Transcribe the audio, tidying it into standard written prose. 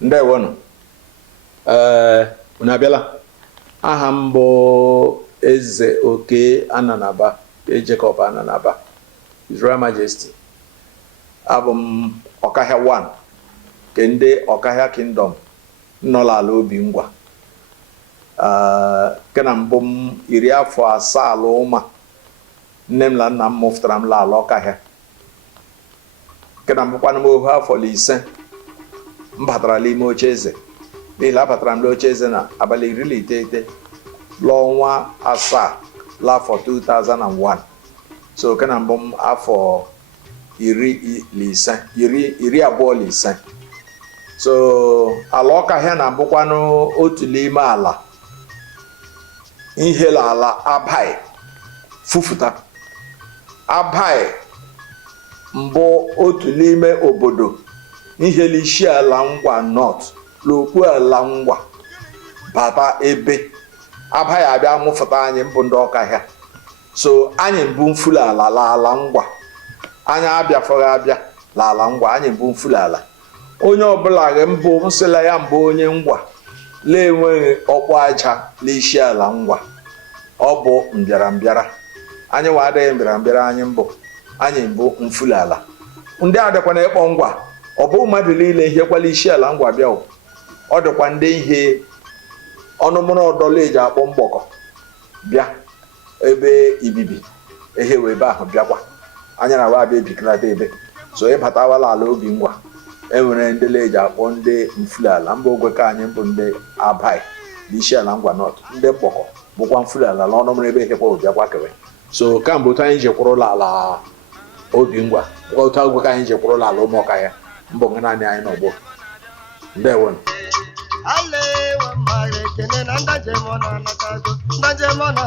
Ndewono. Unabela. Ahambo Eze O.J. Ananaba, Jacob Ananaba, His Royal Majesty. Abum Okahia 1, Kende Okahia Kingdom, Nola Obingwa. Kenambum iria for Saloma, Nemla Nam Moftram La Okahia. Kenambuanamo for Lisen, Mbatrali Mocheze. The Lapatram Locheze na Abayi really take Longwa Asa La for 2001. So Kenambum for iri abo lisan. So aloka he na bukwano otulime ala ihe la ala Abayi fufuta Abayi mbo otulime obodo ihe lishi ala Ngwa north Okpuala Ngwa bata ebe Abayi abịa mụfụta anyị mbụ ndị Okahia. So anyị mbụ mfulu ala ala Ngwa anya abịa fọrọ abịa la Ngwa anyị mbụ mfulu ala onye ọbụla gị mbụ nsịla ya mbụ onye Ngwa na-enweghị ọkpụ aja n'isi ala Ngwa ọ bụ mbịara anyị wa adịghị mbịara anyị mbụ mfulu ala ndị adịkwana ịkpọ Ngwa ọ bụ mmadụ niile ihe kwala isi ala Ngwa bịa ọ dịkwa ndị ihe ọnụmụrụ ọdọla eji akpọ Mgboko bịa ebe Ibibio ehe wee ebe ahụ bịakwa anya na wa bịa ebikilata ebe so ịbatawala ala Obingwa enwere ndị leji akpọ ndị mfulu ala mba ogwe ka anyị mbụ ndị Abayi n'isi ala Ngwa north ndị Mgboko bụkwa mfulu ala n'ọnụmụrụ ebe ehekwa obiakwa kewe so kamgbe otu anyị jekwurụla ala Obingwa otu ogwe ka anyị jekwurụla ala ụmụ Okahia mbụ nga naanị anyị n'ọgbọ ndewo. Ndajemona